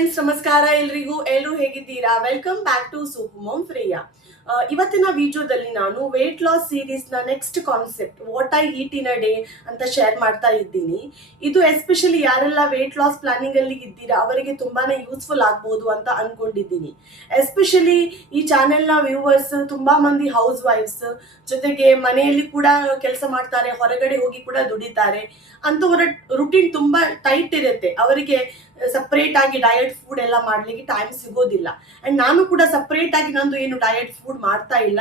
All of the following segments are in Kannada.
ಫ್ರೆಂಡ್ಸ್, ನಮಸ್ಕಾರ ಎಲ್ಲರೂ ಹೇಗಿದ್ದೀರಾ? Welcome back to super mom Freya. ಇವತ್ತಿನ ವಿಡಿಯೋದಲ್ಲಿ ನಾನು ವೇಟ್ ಲಾಸ್ ಸೀರೀಸ್ ನ next concept what I eat in a day ಅಂತ ಶೇರ್ ಮಾಡ್ತಾ ಇದ್ದೀನಿ. ಇದು ಎಸ್ಪೆಷಲಿ ಯಾರೆಲ್ಲ ವೇಟ್ ಲಾಸ್ ಪ್ಲಾನಿಂಗ್ ಅಲ್ಲಿ ಇದ್ದೀರಾ ಅವರಿಗೆ ತುಂಬಾನೇ ಯೂಸ್ಫುಲ್ ಆಗ್ಬೋದು ಅಂತ ಅನ್ಕೊಂಡಿದ್ದೀನಿ. ಎಸ್ಪೆಷಲಿ ಈ ಚಾನೆಲ್ ನ ವ್ಯೂವರ್ಸ್ ತುಂಬಾ ಮಂದಿ ಹೌಸ್ ವೈಫ್ಸ್, ಜೊತೆಗೆ ಮನೆಯಲ್ಲಿ ಕೂಡ ಕೆಲಸ ಮಾಡ್ತಾರೆ, ಹೊರಗಡೆ ಹೋಗಿ ಕೂಡ ದುಡಿತಾರೆ. ಅಂತವರ ರುಟೀನ್ ತುಂಬಾ ಟೈಟ್ ಇರುತ್ತೆ. ಅವರಿಗೆ ಸಪರೇಟ್ ಆಗಿ ಡಯಟ್ ಫುಡ್ ಎಲ್ಲ ಮಾಡ್ಲಿಕ್ಕೆ ಟೈಮ್ ಸಿಗೋದಿಲ್ಲ. ಅಂಡ್ ನಾನು ಕೂಡ ಸಪರೇಟ್ ಆಗಿ ನಂದು ಏನು ಡಯಟ್ ಫುಡ್ ಮಾಡ್ತಾ ಇಲ್ಲ.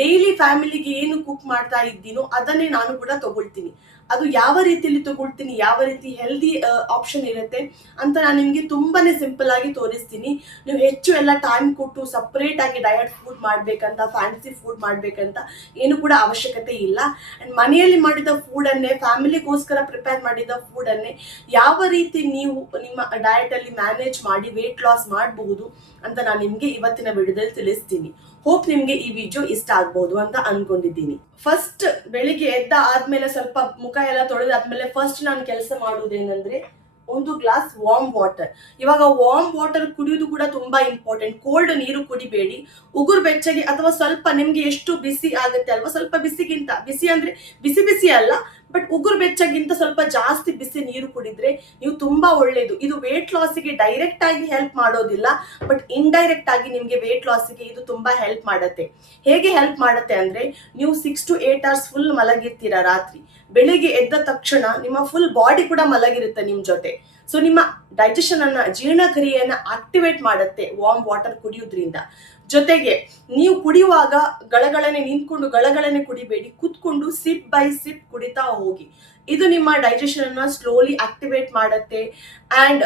ಡೈಲಿ ಫ್ಯಾಮಿಲಿಗೆ ಏನು ಕುಕ್ ಮಾಡ್ತಾ ಇದ್ದೀನೋ ಅದನ್ನೇ ನಾನು ಕೂಡ ತಗೊಳ್ತೀನಿ. ಅದು ಯಾವ ರೀತಿಯಲ್ಲಿ ತಗೊಳ್ತೀನಿ, ಯಾವ ರೀತಿ ಹೆಲ್ದಿ ಆಪ್ಷನ್ ಇರುತ್ತೆ ಅಂತ ನಾನು ನಿಮ್ಗೆ ತುಂಬಾನೇ ಸಿಂಪಲ್ ಆಗಿ ತೋರಿಸ್ತೀನಿ. ನೀವು ಹೆಚ್ಚು ಎಲ್ಲ ಟೈಮ್ ಕೊಟ್ಟು ಸಪರೇಟ್ ಆಗಿ ಡಯಟ್ ಫುಡ್ ಮಾಡ್ಬೇಕಂತ, ಫ್ಯಾನ್ಸಿ ಫುಡ್ ಮಾಡ್ಬೇಕಂತ ಏನು ಕೂಡ ಅವಶ್ಯಕತೆ ಇಲ್ಲ. ಅಂಡ್ ಮನೆಯಲ್ಲಿ ಮಾಡಿದ ಫುಡ್ ಅನ್ನೇ, ಫ್ಯಾಮಿಲಿಗೋಸ್ಕರ ಪ್ರಿಪೇರ್ ಮಾಡಿದ ಫುಡ್ ಅನ್ನೇ ಯಾವ ರೀತಿ ನೀವು ನಿಮ್ಮ ಡಯಟ್ ಅಲ್ಲಿ ಮ್ಯಾನೇಜ್ ಮಾಡಿ ವೇಟ್ ಲಾಸ್ ಮಾಡಬಹುದು ಅಂತ ನಾನು ನಿಮ್ಗೆ ಇವತ್ತಿನ ವಿಡಿಯೋದಲ್ಲಿ ತಿಳಿಸ್ತೀನಿ. ಹೋಪ್ ನಿಮ್ಗೆ ಈ ವಿಡಿಯೋ ಇಷ್ಟ ಆಗ್ಬಹುದು ಅಂತ ಅನ್ಕೊಂಡಿದ್ದೀನಿ. ಫಸ್ಟ್ ಬೆಳಿಗ್ಗೆ ಎದ್ದ ಆದ್ಮೇಲೆ ಸ್ವಲ್ಪ ಮುಖ ಎಲ್ಲ ತೊಳೆದಾದ್ಮೇಲೆ ಫಸ್ಟ್ ನಾನು ಕೆಲಸ ಮಾಡುವುದೇನಂದ್ರೆ ಒಂದು ಗ್ಲಾಸ್ ವಾರ್ಮ್ ವಾಟರ್. ಇವಾಗ ವಾರ್ಮ್ ವಾಟರ್ ಕುಡಿಯೋದು ಕೂಡ ತುಂಬಾ ಇಂಪಾರ್ಟೆಂಟ್. ಕೋಲ್ಡ್ ನೀರು ಕುಡಿಬೇಡಿ. ಉಗುರು ಬೆಚ್ಚಗೆ ಅಥವಾ ಸ್ವಲ್ಪ ನಿಮ್ಗೆ ಎಷ್ಟು ಬಿಸಿ ಆಗುತ್ತೆ ಅಲ್ವಾ, ಸ್ವಲ್ಪ ಬಿಸಿಗಿಂತ, ಬಿಸಿ ಅಂದ್ರೆ ಬಿಸಿ ಬಿಸಿ ಅಲ್ಲ, ಬಟ್ ಉಗುರು ಬೆಚ್ಚಗಿಂತ ಸ್ವಲ್ಪ ಜಾಸ್ತಿ ಬಿಸಿ ನೀರು ಕುಡಿದ್ರೆ ನೀವು ತುಂಬಾ ಒಳ್ಳೇದು. ಇದು ವೇಟ್ ಲಾಸಿಗೆ ಡೈರೆಕ್ಟ್ ಆಗಿ ಹೆಲ್ಪ್ ಮಾಡೋದಿಲ್ಲ, ಬಟ್ ಇಂಡೈರೆಕ್ಟ್ ಆಗಿ ನಿಮ್ಗೆ ವೇಟ್ ಲಾಸಿಗೆ ಇದು ತುಂಬಾ ಹೆಲ್ಪ್ ಮಾಡುತ್ತೆ. ಹೇಗೆ ಹೆಲ್ಪ್ ಮಾಡುತ್ತೆ ಅಂದ್ರೆ, ನೀವು 6 to 8 hours ಫುಲ್ ಮಲಗಿರ್ತೀರಾ ರಾತ್ರಿ. ಬೆಳಿಗ್ಗೆ ಎದ್ದ ತಕ್ಷಣ ನಿಮ್ಮ ಫುಲ್ ಬಾಡಿ ಕೂಡ ಮಲಗಿರುತ್ತೆ ನಿಮ್ ಜೊತೆ. ಸೊ ನಿಮ್ಮ ಡೈಜೆಷನ್ ಅನ್ನ, ಜೀರ್ಣಕ್ರಿಯೆಯನ್ನ ಆಕ್ಟಿವೇಟ್ ಮಾಡುತ್ತೆ ವಾರ್ಮ್ ವಾಟರ್ ಕುಡಿಯೋದ್ರಿಂದ. ಜೊತೆಗೆ ನೀವು ಕುಡಿಯುವಾಗ ಗಳಗಳನೆ ನಿಂತ್ಕೊಂಡು ಗಳಗಳನೆ ಕುಡಿಬೇಡಿ, ಕುತ್ಕೊಂಡು ಸಿಪ್ ಬೈ ಸಿಪ್ ಕುಡಿತಾ ಹೋಗಿ. ಇದು ನಿಮ್ಮ ಡೈಜೆಷನ್ ಅನ್ನ ಸ್ಲೋಲಿ ಆಕ್ಟಿವೇಟ್ ಮಾಡುತ್ತೆ. ಅಂಡ್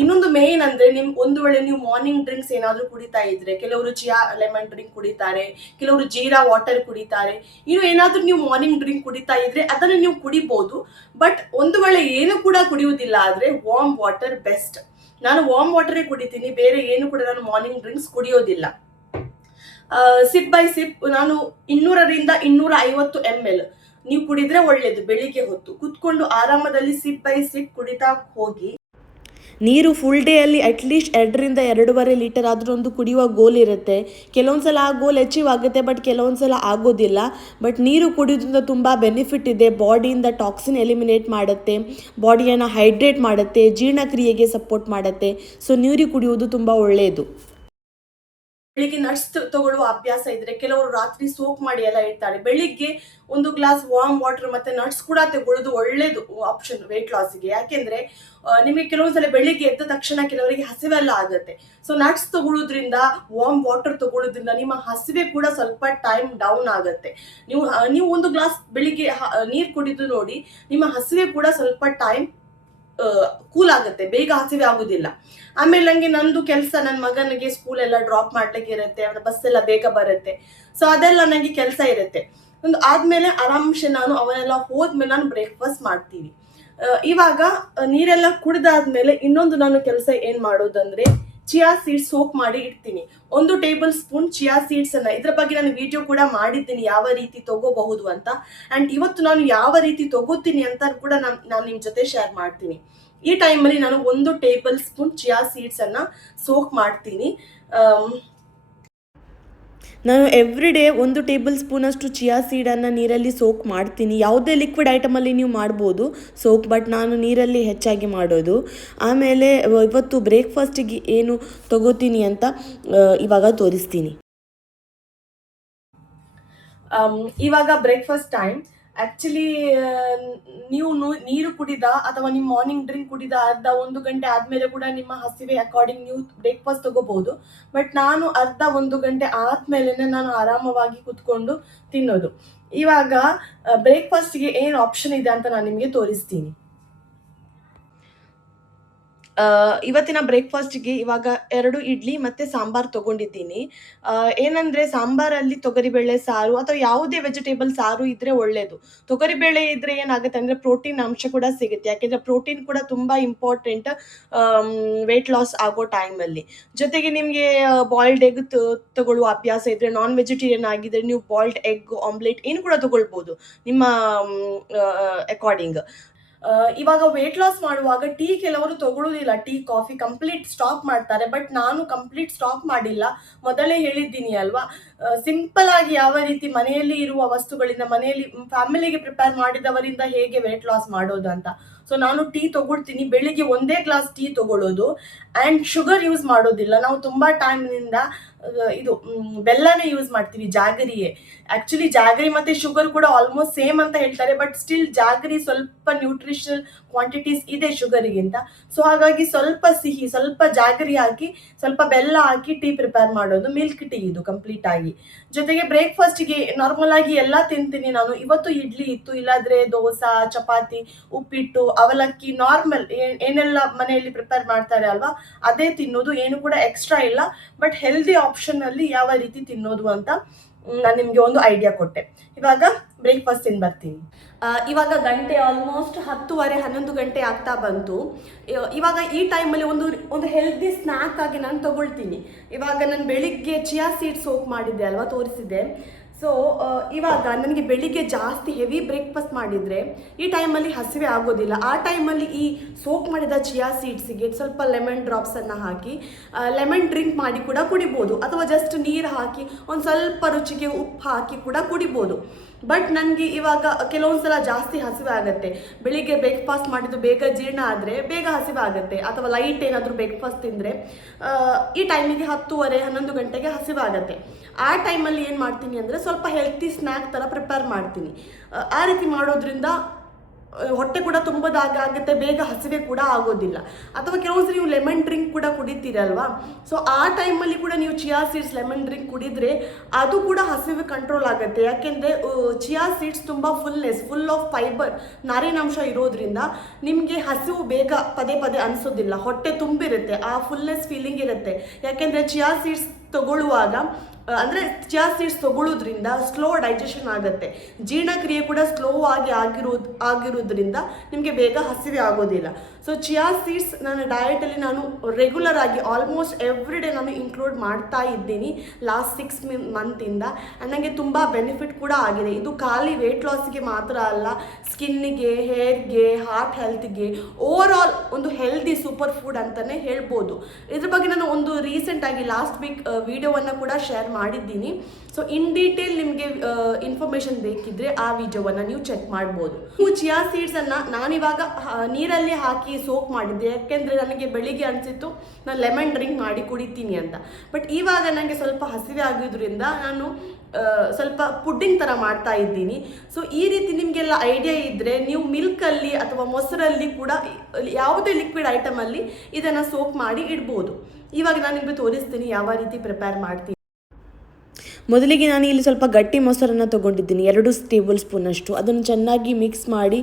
ಇನ್ನೊಂದು ಮೇನ್ ಅಂದ್ರೆ, ಒಂದು ವೇಳೆ ನೀವು ಮಾರ್ನಿಂಗ್ ಡ್ರಿಂಕ್ಸ್ ಏನಾದ್ರೂ ಕುಡಿತಾ ಇದ್ರೆ, ಕೆಲವರು ಚಿಯಾ ಲೆಮನ್ ಡ್ರಿಂಕ್ ಕುಡಿತಾರೆ, ಕೆಲವರು ಜೀರಾ ವಾಟರ್ ಕುಡಿತಾರೆ. ಇನ್ನು ಏನಾದ್ರೂ ನೀವು ಮಾರ್ನಿಂಗ್ ಡ್ರಿಂಕ್ ಕುಡಿತಾ ಇದ್ರೆ ಅದನ್ನ ನೀವು ಕುಡಿಬಹುದು. ಬಟ್ ಒಂದು ವೇಳೆ ಏನು ಕೂಡ ಕುಡಿಯುವುದಿಲ್ಲ ಆದ್ರೆ ವಾರ್ಮ್ ವಾಟರ್ ಬೆಸ್ಟ್. ನಾನು ವಾರ್ಮ್ ವಾಟರೇ ಕುಡಿತೀನಿ, ಬೇರೆ ಏನು ಕೂಡ ನಾನು ಮಾರ್ನಿಂಗ್ ಡ್ರಿಂಕ್ಸ್ ಕುಡಿಯೋದಿಲ್ಲ. ಸಿಪ್ ಬೈ ಸಿಪ್ ನಾನು 200 to 250 ml ನೀವು ಕುಡಿದ್ರೆ ಒಳ್ಳೇದು. ಬೆಳಿಗ್ಗೆ ಹೊತ್ತು ಕುತ್ಕೊಂಡು ಆರಾಮದಲ್ಲಿ ಸಿಪ್ ಬೈ ಸಿಪ್ ಕುಡಿತಾ ಹೋಗಿ. ನೀರು ಫುಲ್ ಡೇ ಅಲ್ಲಿ ಅಟ್ಲೀಸ್ಟ್ 2 to 2.5 ಲೀಟರ್ ಆದ್ರೂ ಒಂದು ಕುಡಿಯುವ ಗೋಲ್ ಇರುತ್ತೆ. ಕೆಲವೊಂದ್ಸಲ ಆ ಗೋಲ್ ಅಚೀವ್ ಆಗುತ್ತೆ, ಬಟ್ ಕೆಲವೊಂದ್ಸಲ ಆಗೋದಿಲ್ಲ. ಬಟ್ ನೀರು ಕುಡಿಯೋದ್ರಿಂದ ತುಂಬಾ ಬೆನಿಫಿಟ್ ಇದೆ. ಬಾಡಿಯಿಂದ ಟಾಕ್ಸಿನ್ ಎಲಿಮಿನೇಟ್ ಮಾಡುತ್ತೆ, ಬಾಡಿಯನ್ನು ಹೈಡ್ರೇಟ್ ಮಾಡುತ್ತೆ, ಜೀರ್ಣಕ್ರಿಯೆಗೆ ಸಪೋರ್ಟ್ ಮಾಡುತ್ತೆ. ಸೊ ನೀರು ಕುಡಿಯುವುದು ತುಂಬಾ ಒಳ್ಳೆಯದು. ಬೆಳಿಗ್ಗೆ ನಟ್ಸ್ ತಗೊಳ್ಳುವ ಅಭ್ಯಾಸ ಇದ್ರೆ, ಕೆಲವರು ರಾತ್ರಿ ಸೋಕ್ ಮಾಡಿ ಎಲ್ಲ ಇಡ್ತಾರೆ. ಬೆಳಿಗ್ಗೆ ಒಂದು ಗ್ಲಾಸ್ ವಾರ್ಮ್ ವಾಟರ್ ಮತ್ತೆ ನಟ್ಸ್ ಕೂಡ ತಗೊಳ್ಳೋದು ಒಳ್ಳೇದು ಆಪ್ಷನ್ ವೇಟ್ ಲಾಸ್ಗೆ. ಯಾಕೆಂದ್ರೆ ನಿಮಗೆ ಕೆಲವೊಂದ್ಸಲ ಬೆಳಿಗ್ಗೆ ಎದ್ದ ತಕ್ಷಣ ಕೆಲವರಿಗೆ ಹಸಿವೆಲ್ಲ ಆಗುತ್ತೆ. ಸೊ ನಟ್ಸ್ ತಗೊಳ್ಳೋದ್ರಿಂದ, ವಾರ್ಮ್ ವಾಟರ್ ತಗೊಳ್ಳೋದ್ರಿಂದ ನಿಮ್ಮ ಹಸಿವೆ ಕೂಡ ಸ್ವಲ್ಪ ಟೈಮ್ ಡೌನ್ ಆಗುತ್ತೆ. ನೀವು ಒಂದು ಗ್ಲಾಸ್ ಬೆಳಿಗ್ಗೆ ನೀರು ಕುಡಿದು ನೋಡಿ, ನಿಮ್ಮ ಹಸಿವೆ ಕೂಡ ಸ್ವಲ್ಪ ಟೈಮ್ ಕೂಲ್ ಆಗುತ್ತೆ, ಬೇಗ ಹಸಿವೆ ಆಗುದಿಲ್ಲ. ಆಮೇಲೆ ನಂಗೆ ನಂದು ಕೆಲಸ, ನನ್ನ ಮಗನಿಗೆ ಸ್ಕೂಲ್ ಎಲ್ಲ ಡ್ರಾಪ್ ಮಾಡ್ಲಿಕ್ಕೆ ಇರುತ್ತೆ, ಅವನ ಬಸ್ ಎಲ್ಲ ಬೇಗ ಬರುತ್ತೆ. ಸೊ ಅದೆಲ್ಲ ನಂಗೆ ಕೆಲಸ ಇರುತ್ತೆ. ಒಂದು ಆದ್ಮೇಲೆ ಆರಾಮ್ಸೆ ನಾನು ಅವನೆಲ್ಲ ಹೋದ್ಮೇಲೆ ನಾನು ಬ್ರೇಕ್ಫಾಸ್ಟ್ ಮಾಡ್ತೀನಿ. ಇವಾಗ ನೀರೆಲ್ಲ ಕುಡಿದಾದ್ಮೇಲೆ ಇನ್ನೊಂದು ನಾನು ಕೆಲಸ ಏನ್ ಮಾಡೋದಂದ್ರೆ, ಚಿಯಾ ಸೀಡ್ಸ್ ಸೋಕ್ ಮಾಡಿ ಇಡ್ತೀನಿ. 1 ಟೇಬಲ್ ಸ್ಪೂನ್ ಚಿಯಾ ಸೀಡ್ಸ್ ಅನ್ನ, ಇದ್ರ ಬಗ್ಗೆ ನಾನು ವಿಡಿಯೋ ಕೂಡ ಮಾಡಿದ್ದೀನಿ ಯಾವ ರೀತಿ ತಗೋಬಹುದು ಅಂತ. ಅಂಡ್ ಇವತ್ತು ನಾನು ಯಾವ ರೀತಿ ತಗೋತೀನಿ ಅಂತ ಕೂಡ ನಾನು ನಿಮ್ ಜೊತೆ ಶೇರ್ ಮಾಡ್ತೀನಿ. ಈ ಟೈಮಲ್ಲಿ ನಾನು 1 ಟೇಬಲ್ ಸ್ಪೂನ್ ಚಿಯಾ ಸೀಡ್ಸ್ ಅನ್ನ ಸೋಕ್ ಮಾಡ್ತೀನಿ. ನಾನು ಎವ್ರಿ ಡೇ 1 ಟೇಬಲ್ ಸ್ಪೂನ್ ಅಷ್ಟು ಚಿಯಾ ಸೀಡನ್ನು ನೀರಲ್ಲಿ ಸೋಕ್ ಮಾಡ್ತೀನಿ. ಯಾವುದೇ ಲಿಕ್ವಿಡ್ ಐಟಮಲ್ಲಿ ನೀವು ಮಾಡ್ಬೋದು ಸೋಕ್, ಬಟ್ ನಾನು ನೀರಲ್ಲಿ ಹೆಚ್ಚಾಗಿ ಮಾಡೋದು. ಆಮೇಲೆ ಇವತ್ತು ಬ್ರೇಕ್ಫಾಸ್ಟಿಗೆ ಏನು ತಗೋತೀನಿ ಅಂತ ಇವಾಗ ತೋರಿಸ್ತೀನಿ. ಇವಾಗ ಬ್ರೇಕ್ಫಾಸ್ಟ್ ಟೈಮ್. ಆಕ್ಚುಲಿ ನೀವು ನೀರು ಕುಡಿದ ಅಥವಾ ನೀವು ಮಾರ್ನಿಂಗ್ ಡ್ರಿಂಕ್ ಕುಡಿದ ಅರ್ಧ 1 ಗಂಟೆ ಆದ್ಮೇಲೆ ಕೂಡ ನಿಮ್ಮ ಹಸಿವೆ ಅಕಾರ್ಡಿಂಗ್ ನೀವು ಬ್ರೇಕ್ಫಾಸ್ಟ್ ತಗೋಬಹುದು. ಬಟ್ ನಾನು ಅರ್ಧ 1 ಗಂಟೆ ಆದ್ಮೇಲೆ ನಾನು ಆರಾಮವಾಗಿ ಕುತ್ಕೊಂಡು ತಿನ್ನೋದು. ಇವಾಗ ಬ್ರೇಕ್ಫಾಸ್ಟ್ಗೆ ಏನು ಆಪ್ಷನ್ ಇದೆ ಅಂತ ನಾನು ನಿಮಗೆ ತೋರಿಸ್ತೀನಿ. ಇವತ್ತಿನ ಬ್ರೇಕ್ಫಾಸ್ಟ್ಗೆ ಇವಾಗ 2 ಇಡ್ಲಿ ಮತ್ತೆ ಸಾಂಬಾರ್ ತಗೊಂಡಿದ್ದೀನಿ. ಏನಂದ್ರೆ ಸಾಂಬಾರಲ್ಲಿ ತೊಗರಿಬೇಳೆ ಸಾರು ಅಥವಾ ಯಾವುದೇ ವೆಜಿಟೇಬಲ್ ಸಾರು ಇದ್ರೆ ಒಳ್ಳೇದು. ತೊಗರಿಬೇಳೆ ಇದ್ರೆ ಏನಾಗುತ್ತೆ ಅಂದ್ರೆ ಪ್ರೋಟೀನ್ ಅಂಶ ಕೂಡ ಸಿಗುತ್ತೆ. ಯಾಕೆಂದ್ರೆ ಪ್ರೋಟೀನ್ ಕೂಡ ತುಂಬಾ ಇಂಪಾರ್ಟೆಂಟ್ ವೇಟ್ ಲಾಸ್ ಆಗೋ ಟೈಮಲ್ಲಿ. ಜೊತೆಗೆ ನಿಮಗೆ ಬಾಯ್ಲ್ಡ್ ಎಗ್ ತಗೊಳ್ಳುವ ಅಭ್ಯಾಸ ಇದ್ರೆ, ನಾನ್ ವೆಜಿಟೇರಿಯನ್ ಆಗಿದ್ರೆ ನೀವು ಬಾಯ್ಲ್ಡ್ ಎಗ್, ಆಮ್ಲೆಟ್ ಏನು ಕೂಡ ತಗೊಳ್ಬೋದು ನಿಮ್ಮ ಅಕಾರ್ಡಿಂಗ್. ಇವಾಗ ವೇಟ್ ಲಾಸ್ ಮಾಡುವಾಗ ಟೀ ಕೆಲವರು ತಗೊಳ್ಳೋದಿಲ್ಲ, ಟೀ ಕಾಫಿ ಕಂಪ್ಲೀಟ್ ಸ್ಟಾಪ್ ಮಾಡ್ತಾರೆ. ಬಟ್ ನಾನು ಕಂಪ್ಲೀಟ್ ಸ್ಟಾಪ್ ಮಾಡಿಲ್ಲ, ಮೊದಲೇ ಹೇಳಿದ್ದೀನಿ ಅಲ್ವಾ. ಸಿಂಪಲ್ ಆಗಿ ಯಾವ ರೀತಿ ಮನೆಯಲ್ಲಿ ಇರುವ ವಸ್ತುಗಳಿಂದ, ಮನೆಯಲ್ಲಿ ಫ್ಯಾಮಿಲಿಗೆ ಪ್ರಿಪೇರ್ ಮಾಡಿದವರಿಂದ ಹೇಗೆ ವೇಟ್ ಲಾಸ್ ಮಾಡೋದು ಅಂತ. ಸೊ ನಾನು ಟೀ ತಗೊಳ್ತೀನಿ, ಬೆಳಿಗ್ಗೆ ಒಂದೇ ಗ್ಲಾಸ್ ಟೀ ತಗೊಳ್ಳೋದು, ಆ್ಯಂಡ್ ಶುಗರ್ ಯೂಸ್ ಮಾಡೋದಿಲ್ಲ. ನಾವು ತುಂಬ ಟೈಮ್ನಿಂದ ಇದು ಬೆಲ್ಲನೇ ಯೂಸ್ ಮಾಡ್ತೀವಿ, ಜಾಗರಿಯೇ. ಆ್ಯಕ್ಚುಲಿ ಜಾಗರಿ ಮತ್ತು ಶುಗರ್ ಕೂಡ ಆಲ್ಮೋಸ್ಟ್ ಸೇಮ್ ಅಂತ ಹೇಳ್ತಾರೆ, ಬಟ್ ಸ್ಟಿಲ್ ಜಾಗರಿ ಸ್ವಲ್ಪ ನ್ಯೂಟ್ರಿಷನಲ್ ಕ್ವಾಂಟಿಟೀಸ್ ಇದೆ ಶುಗರಿಗಿಂತ. ಸೊ ಹಾಗಾಗಿ ಸ್ವಲ್ಪ ಸಿಹಿ, ಸ್ವಲ್ಪ ಜಾಗರಿ ಹಾಕಿ, ಸ್ವಲ್ಪ ಬೆಲ್ಲ ಹಾಕಿ ಟೀ ಪ್ರಿಪೇರ್ ಮಾಡೋದು, ಮಿಲ್ಕ್ ಟೀ ಇದು ಕಂಪ್ಲೀಟ್ ಆಗಿ. ಜೊತೆಗೆ ಬ್ರೇಕ್ಫಾಸ್ಟ್ಗೆ ನಾರ್ಮಲ್ ಆಗಿ ಎಲ್ಲ ತಿಂತೀನಿ ನಾನು. ಇವತ್ತು ಇಡ್ಲಿ ಇತ್ತು, ಇಲ್ಲಾಂದ್ರೆ ದೋಸೆ, ಚಪಾತಿ, ಉಪ್ಪಿಟ್ಟು, ಅವಲಕ್ಕಿ, ನಾರ್ಮಲ್ ಏನೆಲ್ಲ ಮನೆಯಲ್ಲಿ ಪ್ರಿಪೇರ್ ಮಾಡ್ತಾರೆ ಅಲ್ವಾ, ಅದೇ ತಿನ್ನೋದು. ಏನು ಕೂಡ ಎಕ್ಸ್ಟ್ರಾ ಇಲ್ಲ, ಬಟ್ ಹೆಲ್ದಿ ಆಪ್ಷನ್ ಅಲ್ಲಿ ಯಾವ ರೀತಿ ತಿನ್ನೋದು ಅಂತ ನಾನು ನಿಮ್ಗೆ ಒಂದು ಐಡಿಯಾ ಕೊಟ್ಟೆ. ಇವಾಗ ಬ್ರೇಕ್ಫಾಸ್ಟ್ ತಿಂದು ಬರ್ತೀನಿ. ಇವಾಗ ಗಂಟೆ ಆಲ್ಮೋಸ್ಟ್ 10:30 11 ಗಂಟೆ ಆಗ್ತಾ ಬಂತು. ಇವಾಗ ಈ ಟೈಮಲ್ಲಿ ಒಂದು ಹೆಲ್ದಿ ಸ್ನ್ಯಾಕ್ ಆಗಿ ನಾನು ತಗೊಳ್ತೀನಿ. ಇವಾಗ ನಾನು ಬೆಳಿಗ್ಗೆ ಚಿಯಾ ಸೀಡ್ಸ್ ಸೋಕ್ ಮಾಡಿದ್ದೆ ಅಲ್ವಾ, ತೋರಿಸಿದ್ದೆ. ಸೊ ಇವಾಗ ನನಗೆ ಬೆಳಿಗ್ಗೆ ಜಾಸ್ತಿ ಹೆವಿ ಬ್ರೇಕ್ಫಾಸ್ಟ್ ಮಾಡಿದರೆ ಈ ಟೈಮಲ್ಲಿ ಹಸಿವೆ ಆಗೋದಿಲ್ಲ. ಆ ಟೈಮಲ್ಲಿ ಈ ಸೋಕ್ ಮಾಡಿದ ಚಿಯಾ ಸೀಡ್ಸಿಗೆ ಸ್ವಲ್ಪ ಲೆಮನ್ ಡ್ರಾಪ್ಸನ್ನು ಹಾಕಿ ಲೆಮನ್ ಡ್ರಿಂಕ್ ಮಾಡಿ ಕೂಡ ಕುಡಿಬೋದು, ಅಥವಾ ಜಸ್ಟ್ ನೀರು ಹಾಕಿ ಒಂದು ಸ್ವಲ್ಪ ರುಚಿಗೆ ಉಪ್ಪು ಹಾಕಿ ಕೂಡ ಕುಡಿಬೋದು. ಬಟ್ ನನಗೆ ಇವಾಗ ಕೆಲವೊಂದು ಸಲ ಜಾಸ್ತಿ ಹಸಿವೆ ಆಗುತ್ತೆ. ಬೆಳಿಗ್ಗೆ ಬ್ರೇಕ್ಫಾಸ್ಟ್ ಮಾಡಿದ್ದು ಬೇಗ ಜೀರ್ಣ ಆದರೆ ಬೇಗ ಹಸಿವೆ ಆಗುತ್ತೆ, ಅಥವಾ ಲೈಟ್ ಏನಾದರೂ ಬ್ರೇಕ್ಫಾಸ್ಟ್ ತಿಂದರೆ ಈ ಟೈಮಿಗೆ 10:30 11 ಗಂಟೆಗೆ ಹಸಿವೆ ಆಗುತ್ತೆ. ಆ ಟೈಮಲ್ಲಿ ಏನು ಮಾಡ್ತೀನಿ ಅಂದರೆ ಸ್ವಲ್ಪ ಹೆಲ್ತಿ ಸ್ನ್ಯಾಕ್ ಥರ ಪ್ರಿಪೇರ್ ಮಾಡ್ತೀನಿ. ಆ ರೀತಿ ಮಾಡೋದ್ರಿಂದ ಹೊಟ್ಟೆ ಕೂಡ ತುಂಬದಾಗ ಆಗುತ್ತೆ, ಬೇಗ ಹಸಿವೆ ಕೂಡ ಆಗೋದಿಲ್ಲ. ಅಥವಾ ಕೆಲವೊಂದ್ಸರಿ ನೀವು ಲೆಮನ್ ಡ್ರಿಂಕ್ ಕೂಡ ಕುಡಿತೀರಲ್ವಾ, ಸೊ ಆ ಟೈಮಲ್ಲಿ ಕೂಡ ನೀವು ಚಿಯಾ ಸೀಡ್ಸ್ ಲೆಮನ್ ಡ್ರಿಂಕ್ ಕುಡಿದ್ರೆ ಅದು ಕೂಡ ಹಸಿವೆ ಕಂಟ್ರೋಲ್ ಆಗುತ್ತೆ. ಯಾಕೆಂದರೆ ಚಿಯಾ ಸೀಡ್ಸ್ ತುಂಬ ಫುಲ್ ಆಫ್ ಫೈಬರ್, ನಾರಿನಾಂಶ ಇರೋದ್ರಿಂದ ನಿಮಗೆ ಹಸಿವು ಬೇಗ ಪದೇ ಪದೇ ಅನಿಸೋದಿಲ್ಲ, ಹೊಟ್ಟೆ ತುಂಬಿರುತ್ತೆ, ಆ ಫುಲ್ನೆಸ್ ಫೀಲಿಂಗ್ ಇರುತ್ತೆ. ಯಾಕೆಂದರೆ ಚಿಯಾ ಸೀಡ್ಸ್ ತಗೊಳ್ಳುವಾಗ ಚಿಯಾ ಸೀಡ್ಸ್ ತಗೊಳ್ಳೋದ್ರಿಂದ ಸ್ಲೋ ಡೈಜೆಷನ್ ಆಗುತ್ತೆ, ಜೀರ್ಣಕ್ರಿಯೆ ಕೂಡ ಸ್ಲೋ ಆಗಿ ಆಗಿರೋದ್ರಿಂದ ನಿಮಗೆ ಬೇಗ ಹಸಿವೆ ಆಗೋದಿಲ್ಲ. ಸೊ ಚಿಯಾ ಸೀಡ್ಸ್ ನನ್ನ ಡಯಟಲ್ಲಿ ನಾನು ರೆಗ್ಯುಲರ್ ಆಗಿ ಆಲ್ಮೋಸ್ಟ್ ಎವ್ರಿ ಡೇ ನಾನು ಇನ್ಕ್ಲೂಡ್ ಮಾಡ್ತಾ ಇದ್ದೀನಿ ಲಾಸ್ಟ್ 6 ಮಂತಿಂದ. ಆ್ಯಂಡ್ ನನಗೆ ತುಂಬ ಬೆನಿಫಿಟ್ ಕೂಡ ಆಗಿದೆ. ಇದು ಖಾಲಿ ವೇಟ್ ಲಾಸ್ಗೆ ಮಾತ್ರ ಅಲ್ಲ, ಸ್ಕಿನ್ನಿಗೆ, ಹೇರ್ಗೆ, ಹಾರ್ಟ್ ಹೆಲ್ತ್ಗೆ, ಓವರ್ ಆಲ್ ಒಂದು ಹೆಲ್ದಿ ಸೂಪರ್ ಫುಡ್ ಅಂತಲೇ ಹೇಳ್ಬೋದು. ಇದ್ರ ಬಗ್ಗೆ ನಾನು ಒಂದು ರೀಸೆಂಟಾಗಿ ಲಾಸ್ಟ್ ವೀಕ್ ವಿಡಿಯೋವನ್ನು ಕೂಡ ಶೇರ್ ಮಾಡಿದ್ದೀನಿ. ಸೊ ಇನ್ ಡೀಟೇಲ್ ನಿಮಗೆ ಇನ್ಫಾರ್ಮೇಷನ್ ಬೇಕಿದ್ರೆ ಆ ವಿಡಿಯೋವನ್ನು ನೀವು ಚೆಕ್ ಮಾಡ್ಬೋದು. ನೀವು ಚಿಯಾ ಸೀಡ್ಸನ್ನು ನಾನಿವಾಗ ನೀರಲ್ಲಿ ಹಾಕಿ ಸೋಕ್ ಮಾಡಿದ್ದೆ, ಯಾಕೆಂದರೆ ನನಗೆ ಬೆಳಿಗ್ಗೆ ಅನಿಸಿತ್ತು ನಾನು ಲೆಮನ್ ಡ್ರಿಂಕ್ ಮಾಡಿ ಕುಡಿತೀನಿ ಅಂತ. ಬಟ್ ಇವಾಗ ನನಗೆ ಸ್ವಲ್ಪ ಹಸಿವೆ ಆಗಿದ್ದರಿಂದ ನಾನು ಸ್ವಲ್ಪ ಪುಡ್ಡಿಂಗ್ ಥರ ಮಾಡ್ತಾ ಇದ್ದೀನಿ. ಸೊ ಈ ರೀತಿ ನಿಮಗೆಲ್ಲ ಐಡಿಯಾ ಇದ್ದರೆ ನೀವು ಮಿಲ್ಕಲ್ಲಿ ಅಥವಾ ಮೊಸರಲ್ಲಿ ಕೂಡ ಯಾವುದೇ ಲಿಕ್ವಿಡ್ ಐಟಮಲ್ಲಿ ಇದನ್ನು ಸೋಕ್ ಮಾಡಿ ಇಡ್ಬೋದು. ಇವಾಗ ನಾನು ನಿಮಗೆ ತೋರಿಸ್ತೀನಿ ಯಾವ ರೀತಿ ಪ್ರಿಪೇರ್ ಮಾಡ್ತೀನಿ. ಮೊದಲಿಗೆ ನಾನು ಇಲ್ಲಿ ಸ್ವಲ್ಪ ಗಟ್ಟಿ ಮೊಸರನ್ನು ತೊಗೊಂಡಿದ್ದೀನಿ, 2 ಟೇಬಲ್ ಸ್ಪೂನಷ್ಟು. ಅದನ್ನು ಚೆನ್ನಾಗಿ ಮಿಕ್ಸ್ ಮಾಡಿ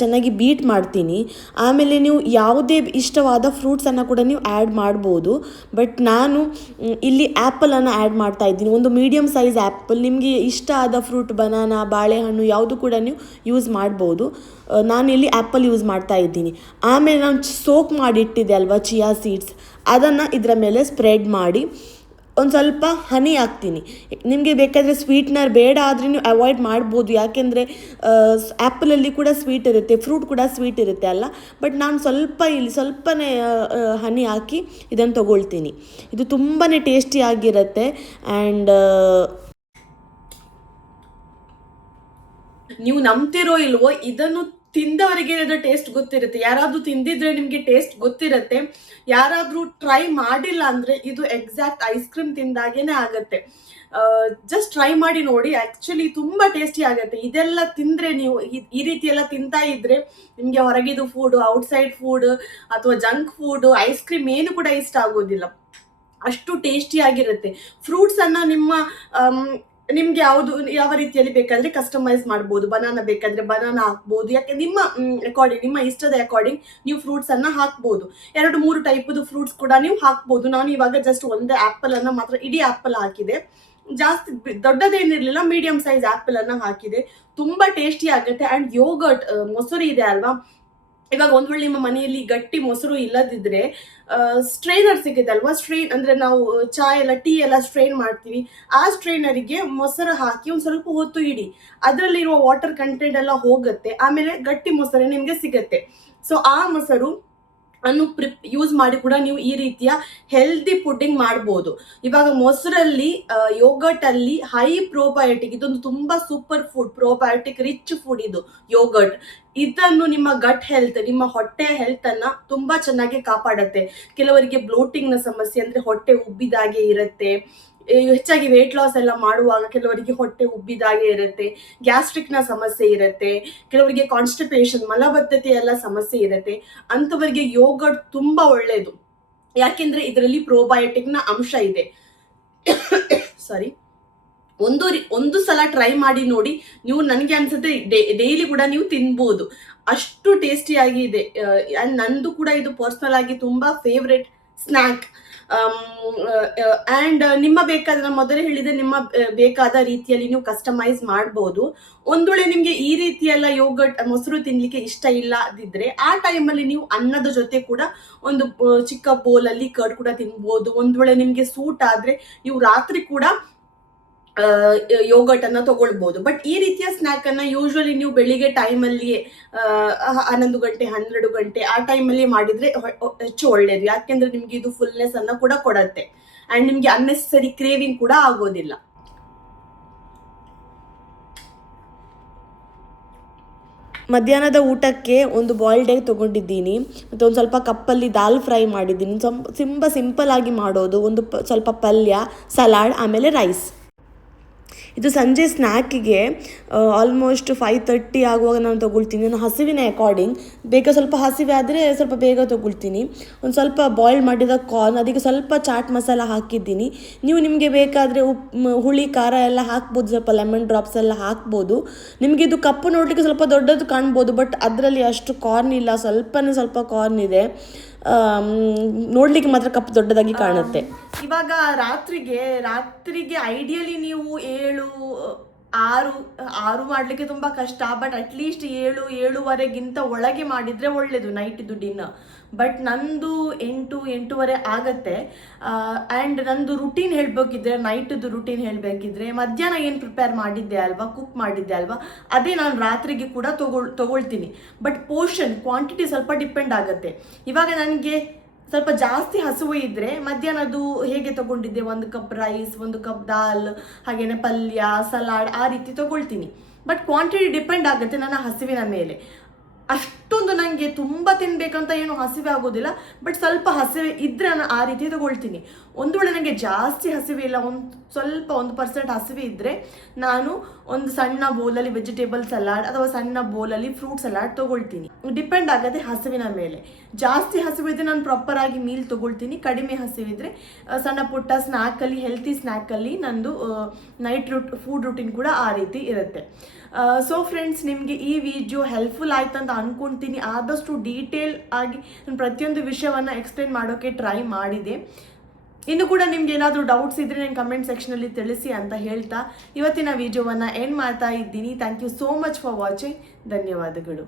ಚೆನ್ನಾಗಿ ಬೀಟ್ ಮಾಡ್ತೀನಿ. ಆಮೇಲೆ ನೀವು ಯಾವುದೇ ಇಷ್ಟವಾದ ಫ್ರೂಟ್ಸನ್ನು ಕೂಡ ನೀವು ಆ್ಯಡ್ ಮಾಡ್ಬೋದು. ಬಟ್ ನಾನು ಇಲ್ಲಿ ಆ್ಯಪಲನ್ನು ಆ್ಯಡ್ ಮಾಡ್ತಾ ಇದ್ದೀನಿ, ಒಂದು ಮೀಡಿಯಮ್ ಸೈಜ್ ಆ್ಯಪಲ್. ನಿಮಗೆ ಇಷ್ಟ ಆದ ಫ್ರೂಟ್, ಬನಾನಾ, ಬಾಳೆಹಣ್ಣು ಯಾವುದು ಕೂಡ ನೀವು ಯೂಸ್ ಮಾಡ್ಬೋದು. ನಾನು ಇಲ್ಲಿ ಆ್ಯಪಲ್ ಯೂಸ್ ಮಾಡ್ತಾ ಇದ್ದೀನಿ. ಆಮೇಲೆ ನಾನು ಸೋಕ್ ಮಾಡಿಟ್ಟಿದ್ದೆ ಅಲ್ವಾ ಚಿಯಾ ಸೀಡ್ಸ್, ಅದನ್ನು ಇದರ ಮೇಲೆ ಸ್ಪ್ರೆಡ್ ಮಾಡಿ ಒಂದು ಸ್ವಲ್ಪ ಹನಿ ಹಾಕ್ತೀನಿ. ನಿಮಗೆ ಬೇಕಾದರೆ ಸ್ವೀಟ್ನರ್ ಬೇಡ ಆದರೆ ನೀವು ಅವಾಯ್ಡ್ ಮಾಡ್ಬೋದು, ಯಾಕೆಂದರೆ ಆ್ಯಪಲಲ್ಲಿ ಕೂಡ ಸ್ವೀಟ್ ಇರುತ್ತೆ, ಫ್ರೂಟ್ ಕೂಡ ಸ್ವೀಟ್ ಇರುತ್ತೆ ಅಲ್ಲ. ಬಟ್ ನಾನು ಸ್ವಲ್ಪನೇ ಹನಿ ಹಾಕಿ ಇದನ್ನು ತೊಗೊಳ್ತೀನಿ. ಇದು ತುಂಬಾ ಟೇಸ್ಟಿಯಾಗಿರುತ್ತೆ. ಆ್ಯಂಡ್ ನೀವು ನಂಬ್ತಿರೋ ಇಲ್ವೋ, ಇದನ್ನು ತಿಂದವರಿಗೆ ಇದರ ಟೇಸ್ಟ್ ಗೊತ್ತಿರುತ್ತೆ. ಯಾರಾದರೂ ತಿಂದಿದ್ರೆ ನಿಮಗೆ ಟೇಸ್ಟ್ ಗೊತ್ತಿರುತ್ತೆ. ಯಾರಾದರೂ ಟ್ರೈ ಮಾಡಿಲ್ಲ ಅಂದರೆ ಇದು ಎಕ್ಸಾಕ್ಟ್ ಐಸ್ ಕ್ರೀಮ್ ತಿಂದಾಗೇನೆ ಆಗುತ್ತೆ. ಜಸ್ಟ್ ಟ್ರೈ ಮಾಡಿ ನೋಡಿ, ಆ್ಯಕ್ಚುಲಿ ತುಂಬ ಟೇಸ್ಟಿ ಆಗುತ್ತೆ. ಇದೆಲ್ಲ ತಿಂದರೆ ನೀವು ಈ ರೀತಿ ಎಲ್ಲ ತಿಂತಾ ಇದ್ರೆ ನಿಮಗೆ ಹೊರಗಿದು ಫುಡ್, ಔಟ್ಸೈಡ್ ಫುಡ್ ಅಥವಾ ಜಂಕ್ ಫುಡ್, ಐಸ್ ಕ್ರೀಮ್ ಏನು ಕೂಡ ಇಷ್ಟ ಆಗೋದಿಲ್ಲ, ಅಷ್ಟು ಟೇಸ್ಟಿಯಾಗಿರುತ್ತೆ. ಫ್ರೂಟ್ಸನ್ನು ನಿಮ್ಗೆ ಯಾವ ರೀತಿಯಲ್ಲಿ ಬೇಕಾದ್ರೆ ಕಸ್ಟಮೈಸ್ ಮಾಡ್ಬೋದು. ಬನಾನಾ ಬೇಕಾದ್ರೆ ಬನಾನಾ ಹಾಕ್ಬೋದು, ಯಾಕೆ ನಿಮ್ಮ ಅಕಾರ್ಡಿಂಗ್, ನಿಮ್ಮ ಇಷ್ಟದ ಅಕಾರ್ಡಿಂಗ್ ನೀವು ಫ್ರೂಟ್ಸ್ ಅನ್ನ ಹಾಕ್ಬೋದು. 2-3 ಟೈಪದು ಫ್ರೂಟ್ಸ್ ಕೂಡ ನೀವು ಹಾಕ್ಬೋದು. ನಾನು ಇವಾಗ ಜಸ್ಟ್ ಒಂದು ಆ್ಯಪಲ್ ಅನ್ನ ಮಾತ್ರ, ಇಡೀ ಆ್ಯಪಲ್ ಹಾಕಿದೆ, ಜಾಸ್ತಿ ದೊಡ್ಡದೇನಿರಲಿಲ್ಲ, ಮೀಡಿಯಂ ಸೈಜ್ ಆ್ಯಪಲ್ ಅನ್ನ ಹಾಕಿದೆ. ತುಂಬಾ ಟೇಸ್ಟಿ ಆಗುತ್ತೆ. ಆ್ಯಂಡ್ ಯೋಗರ್ಟ್, ಮೊಸರು ಇದೆ ಅಲ್ವಾ, ಇವಾಗ ಒಂದ್ ವೇಳೆ ನಿಮ್ಮ ಮನೆಯಲ್ಲಿ ಗಟ್ಟಿ ಮೊಸರು ಇಲ್ಲದಿದ್ರೆ ಸ್ಟ್ರೈನರ್ ಸಿಗುತ್ತೆ ಅಲ್ವಾ, ಸ್ಟ್ರೈನ್ ಅಂದ್ರೆ ನಾವು ಚಾ ಎಲ್ಲ ಟೀ ಎಲ್ಲ ಸ್ಟ್ರೈನ್ ಮಾಡ್ತೀವಿ, ಆ ಸ್ಟ್ರೈನರಿಗೆ ಮೊಸರು ಹಾಕಿ ಒಂದ್ ಸ್ವಲ್ಪ ಹೊತ್ತು ಇಡಿ, ಅದರಲ್ಲಿರುವ ವಾಟರ್ ಕಂಟೆಂಟ್ ಎಲ್ಲ ಹೋಗುತ್ತೆ, ಆಮೇಲೆ ಗಟ್ಟಿ ಮೊಸರು ನಿಮ್ಗೆ ಸಿಗತ್ತೆ. ಸೊ ಆ ಮೊಸರು ಅನ್ನು ಯೂಸ್ ಮಾಡಿ ಕೂಡ ನೀವು ಈ ರೀತಿಯ ಹೆಲ್ದಿ ಫುಡ್ಡಿಂಗ್ ಮಾಡ್ಬೋದು. ಇವಾಗ ಮೊಸರಲ್ಲಿ ಯೋಗರ್ಟ್ ಅಲ್ಲಿ ಹೈ ಪ್ರೋಬಯೋಟಿಕ್, ಇದೊಂದು ತುಂಬಾ super food, probiotic rich food ಇದು ಯೋಗರ್ಟ್. ಇದನ್ನು ನಿಮ್ಮ ಗಟ್ ಹೆಲ್ತ್, ನಿಮ್ಮ ಹೊಟ್ಟೆ ಹೆಲ್ತ್ ಅನ್ನ ತುಂಬಾ ಚೆನ್ನಾಗಿ ಕಾಪಾಡುತ್ತೆ. ಕೆಲವರಿಗೆ ಬ್ಲೋಟಿಂಗ್ ನ ಸಮಸ್ಯೆ, ಅಂದ್ರೆ ಹೊಟ್ಟೆ ಉಬ್ಬಿದಾಗೆ ಇರುತ್ತೆ, ಹೆಚ್ಚಾಗಿ ವೇಟ್ ಲಾಸ್ ಎಲ್ಲ ಮಾಡುವಾಗ ಕೆಲವರಿಗೆ ಹೊಟ್ಟೆ ಉಬ್ಬಿದಾಗೆ ಇರುತ್ತೆ, ಗ್ಯಾಸ್ಟ್ರಿಕ್ ನ ಸಮಸ್ಯೆ ಇರುತ್ತೆ, ಕೆಲವರಿಗೆ ಕಾನ್ಸ್ಟಿಪೇಷನ್ ಮಲಬದ್ಧತೆ ಎಲ್ಲ ಸಮಸ್ಯೆ ಇರುತ್ತೆ, ಅಂತವರಿಗೆ ಯೋಗರ್ಟ್ ತುಂಬಾ ಒಳ್ಳೆಯದು. ಯಾಕೆಂದ್ರೆ ಇದರಲ್ಲಿ ಪ್ರೋಬಯೋಟಿಕ್ ನ ಅಂಶ ಇದೆ. ಸಾರಿ, ಒಂದು ಸಲ ಟ್ರೈ ಮಾಡಿ ನೋಡಿ, ನೀವು ನನಗೆ ಅನ್ಸುತ್ತೆ ಡೈಲಿ ಕೂಡ ನೀವು ತಿನ್ಬೋದು, ಅಷ್ಟು ಟೇಸ್ಟಿಯಾಗಿ ಇದೆ. ನಂದು ಕೂಡ ಇದು ಪರ್ಸನಲ್ ಆಗಿ ತುಂಬಾ ಫೇವ್ರೆಟ್ ಸ್ನ್ಯಾಕ್. ಅಂಡ್ ನಿಮ್ಮ ಬೇಕಾದ, ನಾನು ಮೊದಲೇ ಹೇಳಿದೆ, ನಿಮ್ಮ ಬೇಕಾದ ರೀತಿಯಲ್ಲಿ ನೀವು ಕಸ್ಟಮೈಸ್ ಮಾಡ್ಬೋದು. ಒಂದ್ ವೇಳೆ ನಿಮ್ಗೆ ಈ ರೀತಿ ಎಲ್ಲ ಯೋಗರ್ಟ್ ಮೊಸರು ತಿನ್ಲಿಕ್ಕೆ ಇಷ್ಟ ಇಲ್ಲದಿದ್ರೆ ಆ ಟೈಮಲ್ಲಿ ನೀವು ಅನ್ನದ ಜೊತೆ ಕೂಡ ಒಂದು ಚಿಕ್ಕ ಬೋಲ್ ಅಲ್ಲಿ ಕರ್ಡ್ ಕೂಡ ತಿನ್ಬೋದು. ಒಂದ್ ವೇಳೆ ನಿಮ್ಗೆ ಸೂಟ್ ಆದ್ರೆ ನೀವು ರಾತ್ರಿ ಕೂಡ ಯೋಗರ್ಟ್ ಅನ್ನ ತಗೊಳ್ಬಹುದು. ಬಟ್ ಈ ರೀತಿಯ ಸ್ನಾಕ್ ಅನ್ನ ಯೂಶುವಲಿ ನೀವು ಬೆಳಿಗ್ಗೆ ಟೈಮಲ್ಲಿಯೇ 11 ಗಂಟೆ 12 ಗಂಟೆ ಆ ಟೈಮಲ್ಲಿ ಮಾಡಿದ್ರೆ ಹೆಚ್ಚು ಒಳ್ಳೇದು. ಯಾಕೆಂದ್ರೆ ನಿಮ್ಗೆ ಇದು ಫುಲ್ನೆಸ್ ಅನ್ನ ಕೂಡ ಕೊಡತ್ತೆ, ಅಂಡ್ ನಿಮ್ಗೆ ಅನ್ನೆಸರಿ ಕ್ರೇವಿಂಗ್ ಕೂಡ ಆಗೋದಿಲ್ಲ. ಮಧ್ಯಾಹ್ನದ ಊಟಕ್ಕೆ ಒಂದು ಬಾಯ್ಲ್ಡ್ ಎಗ್ ತೊಗೊಂಡಿದ್ದೀನಿ, ಮತ್ತು ಒಂದು ಸ್ವಲ್ಪ ಕಪ್ಪಲ್ಲಿ ದಾಲ್ ಫ್ರೈ ಮಾಡಿದ್ದೀನಿ. ಸಿಂಪಲ್ ಆಗಿ ಮಾಡೋದು, ಒಂದು ಸ್ವಲ್ಪ ಪಲ್ಯ, ಸಲಾಡ್, ಆಮೇಲೆ ರೈಸ್. ಇದು ಸಂಜೆ ಸ್ನ್ಯಾಕಿಗೆ ಆಲ್ಮೋಸ್ಟ್ 5:30 ಆಗುವಾಗ ನಾನು ತೊಗೊಳ್ತೀನಿ. ನಾನು ಹಸಿವಿನ ಅಕಾರ್ಡಿಂಗ್, ಬೇಗ ಸ್ವಲ್ಪ ಹಸಿವೆ ಆದರೆ ಸ್ವಲ್ಪ ಬೇಗ ತೊಗೊಳ್ತೀನಿ. ಒಂದು ಸ್ವಲ್ಪ ಬಾಯ್ಲ್ ಮಾಡಿದ ಕಾರ್ನ್, ಅದಕ್ಕೆ ಸ್ವಲ್ಪ ಚಾಟ್ ಮಸಾಲ ಹಾಕಿದ್ದೀನಿ. ನೀವು ನಿಮಗೆ ಬೇಕಾದರೆ ಹುಳಿ ಖಾರ ಎಲ್ಲ ಹಾಕ್ಬೋದು, ಸ್ವಲ್ಪ ಲೆಮನ್ ಡ್ರಾಪ್ಸ್ ಎಲ್ಲ ಹಾಕ್ಬೋದು. ನಿಮಗೆ ಇದು ಕಪ್ಪು ನೋಡಲಿಕ್ಕೆ ಸ್ವಲ್ಪ ದೊಡ್ಡದು ಕಾಣ್ಬೋದು, ಬಟ್ ಅದರಲ್ಲಿ ಅಷ್ಟು ಕಾರ್ನ್ ಇಲ್ಲ, ಸ್ವಲ್ಪ ಕಾರ್ನ್ ಇದೆ. ನೋಡ್ಲಿಕ್ಕೆ ಮಾತ್ರ ಕಪ್ ದೊಡ್ಡದಾಗಿ ಕಾಣುತ್ತೆ. ಇವಾಗ ರಾತ್ರಿಗೆ ಐಡಿಯಲಿ ನೀವು 6 ಮಾಡ್ಲಿಕ್ಕೆ ತುಂಬಾ ಕಷ್ಟ, ಬಟ್ ಅಟ್ಲೀಸ್ಟ್ 7-7:30ಗಿಂತ ಒಳಗೆ ಮಾಡಿದ್ರೆ ಒಳ್ಳೇದು ನೈಟ್ದು ಡಿನ್ನರ್. ಬಟ್ ನಂದು 8-8:30 ಆಗತ್ತೆ. ಆ್ಯಂಡ್ ನಂದು ರುಟೀನ್ ಹೇಳ್ಬೇಕಿದ್ರೆ, ನೈಟ್ದು ರುಟೀನ್ ಹೇಳಬೇಕಿದ್ರೆ, ಮಧ್ಯಾಹ್ನ ಏನು ಪ್ರಿಪೇರ್ ಮಾಡಿದ್ದೆ ಅಲ್ವಾ, ಕುಕ್ ಮಾಡಿದ್ದೆ ಅಲ್ವಾ, ಅದೇ ನಾನು ರಾತ್ರಿಗೆ ಕೂಡ ತಗೊಳ್ತೀನಿ. ಬಟ್ ಕ್ವಾಂಟಿಟಿ ಸ್ವಲ್ಪ ಡಿಪೆಂಡ್ ಆಗುತ್ತೆ. ಇವಾಗ ನನಗೆ ಸ್ವಲ್ಪ ಜಾಸ್ತಿ ಹಸುವು ಇದ್ರೆ ಮಧ್ಯಾಹ್ನದು ಹೇಗೆ ತಗೊಂಡಿದ್ದೆ, 1 ಕಪ್ ರೈಸ್, 1 ಕಪ್ ದಾಲ್, ಹಾಗೇನೆ ಪಲ್ಯ, ಸಲಾಡ್, ಆ ರೀತಿ ತಗೊಳ್ತೀನಿ. ಬಟ್ ಕ್ವಾಂಟಿಟಿ ಡಿಪೆಂಡ್ ಆಗುತ್ತೆ ನನ್ನ ಹಸಿವಿನ ಮೇಲೆ. ಅಷ್ಟೊಂದು ನನಗೆ ತುಂಬ ತಿನ್ಬೇಕಂತ ಏನು ಹಸಿವೆ ಆಗೋದಿಲ್ಲ, ಬಟ್ ಸ್ವಲ್ಪ ಹಸಿವೆ ಇದ್ರೆ ನಾನು ಆ ರೀತಿ ತಗೊಳ್ತೀನಿ. ಒಂದು ವೇಳೆ ನನಗೆ ಜಾಸ್ತಿ ಹಸಿವೆ ಇಲ್ಲ, ಸ್ವಲ್ಪ 1% ಹಸಿವೆ ಇದ್ದರೆ ನಾನು ಒಂದು ಸಣ್ಣ ಬೌಲಲ್ಲಿ ವೆಜಿಟೇಬಲ್ ಸಲಾಡ್ ಅಥವಾ ಸಣ್ಣ ಬೌಲಲ್ಲಿ ಫ್ರೂಟ್ ಸಲಾಡ್ ತಗೊಳ್ತೀನಿ. ಡಿಪೆಂಡ್ ಆಗುತ್ತೆ ಹಸಿವಿನ ಮೇಲೆ. ಜಾಸ್ತಿ ಹಸಿವಿದ್ರೆ ನಾನು ಪ್ರಾಪರ್ ಆಗಿ ಮೀಲ್ ತಗೊಳ್ತೀನಿ, ಕಡಿಮೆ ಹಸಿವಿದ್ರೆ ಸಣ್ಣ ಪುಟ್ಟ ಸ್ನ್ಯಾಕಲ್ಲಿ, ಹೆಲ್ತಿ ಸ್ನ್ಯಾಕಲ್ಲಿ ನಂದು ನೈಟ್ ಫುಡ್ ರೂಟೀನ್ ಕೂಡ ಆ ರೀತಿ ಇರುತ್ತೆ. ಸೊ ಫ್ರೆಂಡ್ಸ್, ನಿಮಗೆ ಈ ವಿಡಿಯೋ ಹೆಲ್ಪ್ಫುಲ್ ಆಯ್ತು ಅಂತ ಅನ್ಕೊಳ್ತೀನಿ. ಆದಷ್ಟು ಡೀಟೇಲ್ ಆಗಿ ನಾನು ಪ್ರತಿಯೊಂದು ವಿಷಯವನ್ನು ಎಕ್ಸ್ಪ್ಲೇನ್ ಮಾಡೋಕ್ಕೆ ಟ್ರೈ ಮಾಡಿದೆ. ಇನ್ನು ಕೂಡ ನಿಮ್ಗೆ ಏನಾದರೂ ಡೌಟ್ಸ್ ಇದ್ರೆ ನಾನು ಕಮೆಂಟ್ ಸೆಕ್ಷನಲ್ಲಿ ತಿಳಿಸಿ ಅಂತ ಹೇಳ್ತಾ ಇವತ್ತಿನ ವಿಡಿಯೋವನ್ನು ಎಂಡ್ ಮಾಡ್ತಾ ಇದ್ದೀನಿ. Thank you so much for watching. ಧನ್ಯವಾದಗಳು.